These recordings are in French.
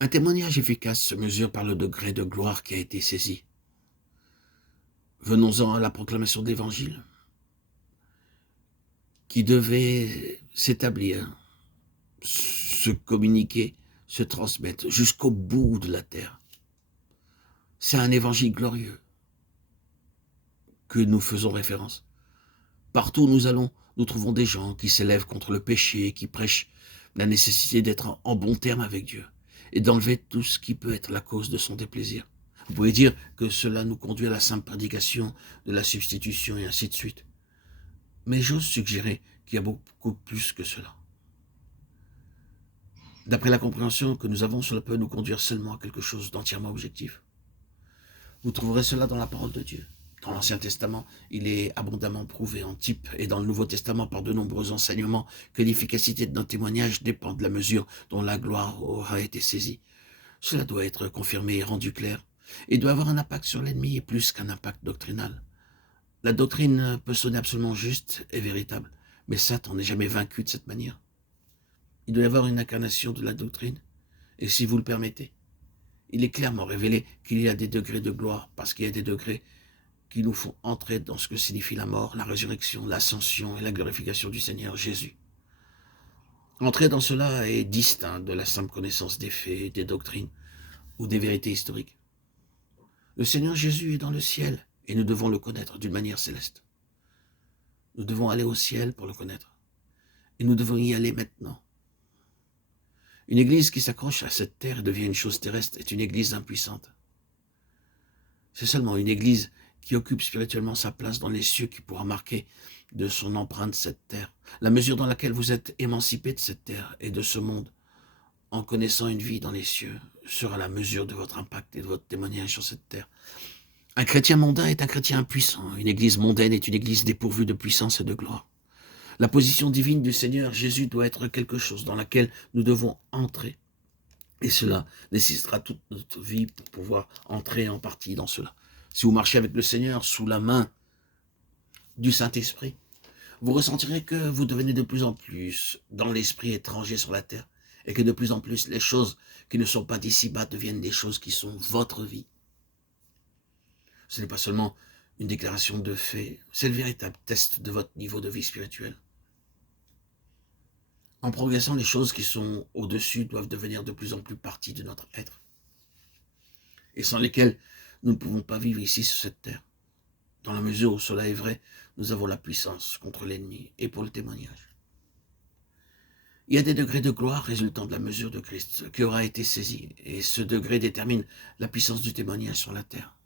Un témoignage efficace se mesure par le degré de gloire qui a été saisi. Venons-en à la proclamation de l'Évangile, qui devait s'établir, se communiquer, se transmettre jusqu'au bout de la terre. C'est un évangile glorieux que nous faisons référence. Partout où nous allons, nous trouvons des gens qui s'élèvent contre le péché, qui prêchent la nécessité d'être en bon terme avec Dieu et d'enlever tout ce qui peut être la cause de son déplaisir. Vous pouvez dire que cela nous conduit à la simple prédication de la substitution et ainsi de suite. Mais j'ose suggérer qu'il y a beaucoup plus que cela. D'après la compréhension que nous avons, cela peut nous conduire seulement à quelque chose d'entièrement objectif. Vous trouverez cela dans la parole de Dieu. Dans l'Ancien Testament, il est abondamment prouvé en type et dans le Nouveau Testament par de nombreux enseignements que l'efficacité de notre témoignage dépend de la mesure dont la gloire aura été saisie. Cela doit être confirmé et rendu clair et doit avoir un impact sur l'ennemi et plus qu'un impact doctrinal. La doctrine peut sonner absolument juste et véritable, mais Satan n'est jamais vaincu de cette manière. Il doit y avoir une incarnation de la doctrine, et si vous le permettez, il est clairement révélé qu'il y a des degrés de gloire, parce qu'il y a des degrés qui nous font entrer dans ce que signifie la mort, la résurrection, l'ascension et la glorification du Seigneur Jésus. Entrer dans cela est distinct de la simple connaissance des faits, des doctrines ou des vérités historiques. Le Seigneur Jésus est dans le ciel et nous devons le connaître d'une manière céleste. Nous devons aller au ciel pour le connaître et nous devons y aller maintenant. Une église qui s'accroche à cette terre et devient une chose terrestre est une église impuissante. C'est seulement une église qui occupe spirituellement sa place dans les cieux qui pourra marquer de son empreinte cette terre. La mesure dans laquelle vous êtes émancipé de cette terre et de ce monde, en connaissant une vie dans les cieux, sera la mesure de votre impact et de votre témoignage sur cette terre. Un chrétien mondain est un chrétien impuissant. Une église mondaine est une église dépourvue de puissance et de gloire. La position divine du Seigneur Jésus doit être quelque chose dans laquelle nous devons entrer. Et cela nécessitera toute notre vie pour pouvoir entrer en partie dans cela. Si vous marchez avec le Seigneur sous la main du Saint-Esprit, vous ressentirez que vous devenez de plus en plus dans l'esprit étranger sur la terre et que de plus en plus les choses qui ne sont pas d'ici-bas deviennent des choses qui sont votre vie. Ce n'est pas seulement une déclaration de fait, c'est le véritable test de votre niveau de vie spirituelle. En progressant, les choses qui sont au-dessus doivent devenir de plus en plus partie de notre être, et sans lesquelles nous ne pouvons pas vivre ici sur cette terre. Dans la mesure où cela est vrai, nous avons la puissance contre l'ennemi et pour le témoignage. Il y a des degrés de gloire résultant de la mesure de Christ qui aura été saisi, et ce degré détermine la puissance du témoignage sur la terre.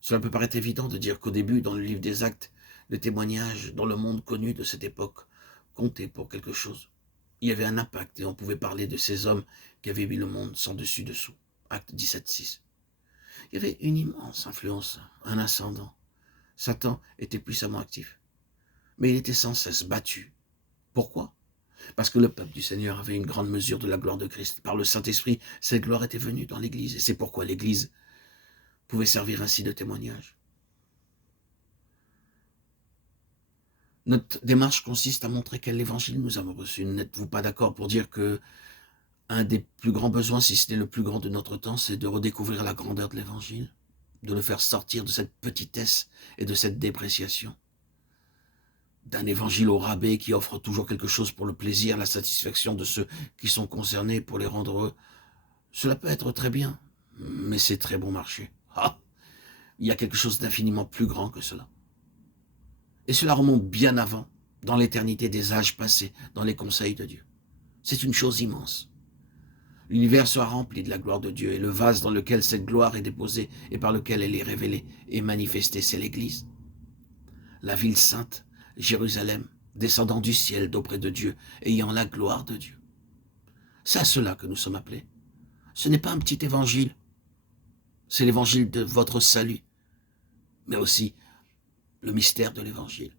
Cela peut paraître évident de dire qu'au début, dans le livre des Actes, le témoignage dans le monde connu de cette époque comptait pour quelque chose. Il y avait un impact et on pouvait parler de ces hommes qui avaient mis le monde sans dessus-dessous. Acte 17:6. Il y avait une immense influence, un ascendant. Satan était puissamment actif, mais il était sans cesse battu. Pourquoi? Parce que le peuple du Seigneur avait une grande mesure de la gloire de Christ. Par le Saint-Esprit, cette gloire était venue dans l'Église, et c'est pourquoi l'Église pouvait servir ainsi de témoignage. Notre démarche consiste à montrer quel évangile nous avons reçu. N'êtes-vous pas d'accord pour dire que un des plus grands besoins, si ce n'est le plus grand de notre temps, c'est de redécouvrir la grandeur de l'évangile, de le faire sortir de cette petitesse et de cette dépréciation, d'un évangile au rabais qui offre toujours quelque chose pour le plaisir, la satisfaction de ceux qui sont concernés pour les rendre heureux. Cela peut être très bien, mais c'est très bon marché. Ah, il y a quelque chose d'infiniment plus grand que cela. Et cela remonte bien avant, dans l'éternité des âges passés, dans les conseils de Dieu. C'est une chose immense. L'univers sera rempli de la gloire de Dieu, et le vase dans lequel cette gloire est déposée et par lequel elle est révélée et manifestée, c'est l'Église. La ville sainte, Jérusalem, descendant du ciel d'auprès de Dieu, ayant la gloire de Dieu. C'est à cela que nous sommes appelés. Ce n'est pas un petit évangile, c'est l'évangile de votre salut, mais aussi le mystère de l'évangile.